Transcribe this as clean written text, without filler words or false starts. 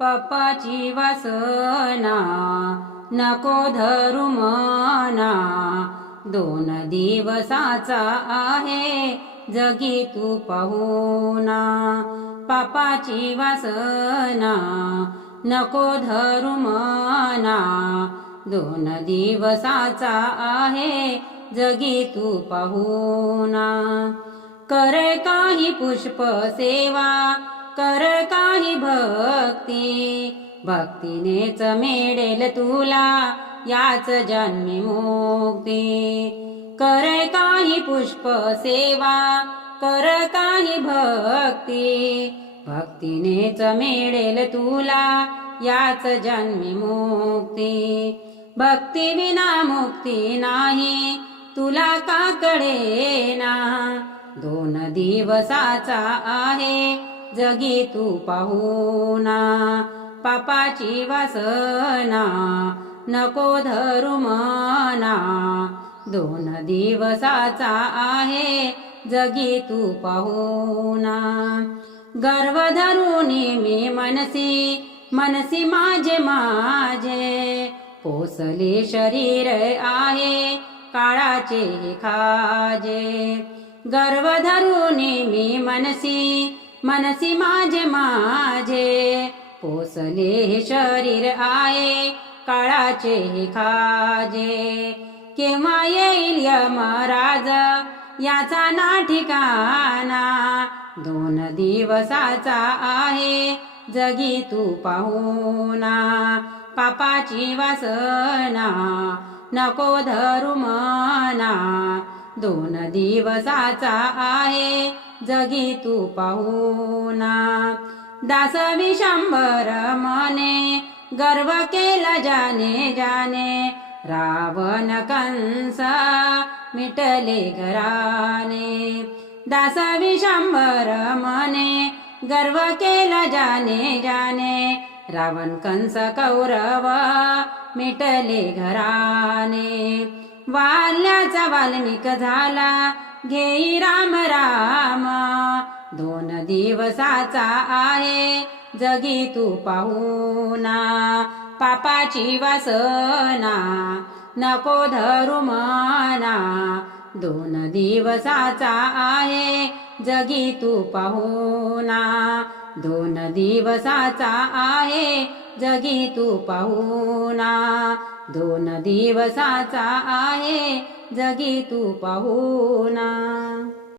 पापाची वासना नको धरू मना, 2 दिवसाचा आहे जगी तू पाहुणा. पापाची वासना नको धरू मना, 2 दिवसाचा आहे जगी तू पाहुणा. कर काही पुष्प सेवा, कर काही भक्ती, भक्तीनेच मिळेल तुला याच जन्मी मुक्ती. कर काही पुष्प सेवा, कर काही भक्ती, भक्तीनेच मिळेल तुला याच जन्मी मुक्ती. भक्ती विना मुक्ती नाही तुला का कळेना, 2 दिवसाचा आहे जगी तू पाहुणा. पापाची वासना नको धरू मना, 2 दिवसाचा आहे जगी तू पाहुणा. गर्व धरूनी मी मनसी, मनसी माझे माझे, पोसले शरीर आहे काळाचे हे खाजे. गर्व धरूनी मी मनसी, मनसी माझे माझे, पोसले हे शरीर आहे काळाचे हे खाजे. केव्हा येईल यमराज याचा ना ठिकाणा, 2 दिवसाचा आहे जगी तू पाहुणा. पापाची वासना नको धरू मना, 2 दिवसाचा आहे जगी तू पाहुणा. दास विशंभर मने गर्व केला जाने जाने, रावण कंस मिटले घराने. दास विशंभर मने गर्व केला जाने जाने, रावण कंस कौरव मिटले घराने. वाल्याचा वाल्मिक झाला घेई राम राम, 2 दिवसाचा आहे जगी तू पाहुणा. पापाची वासना नको धरू मना, 2 दिवसाचा आहे जगी तू पाहुणा. 2 दिवसाचा आहे जगी तू पाहुणा. 2 दिवसाचा आहे जगी तू पाहुणा.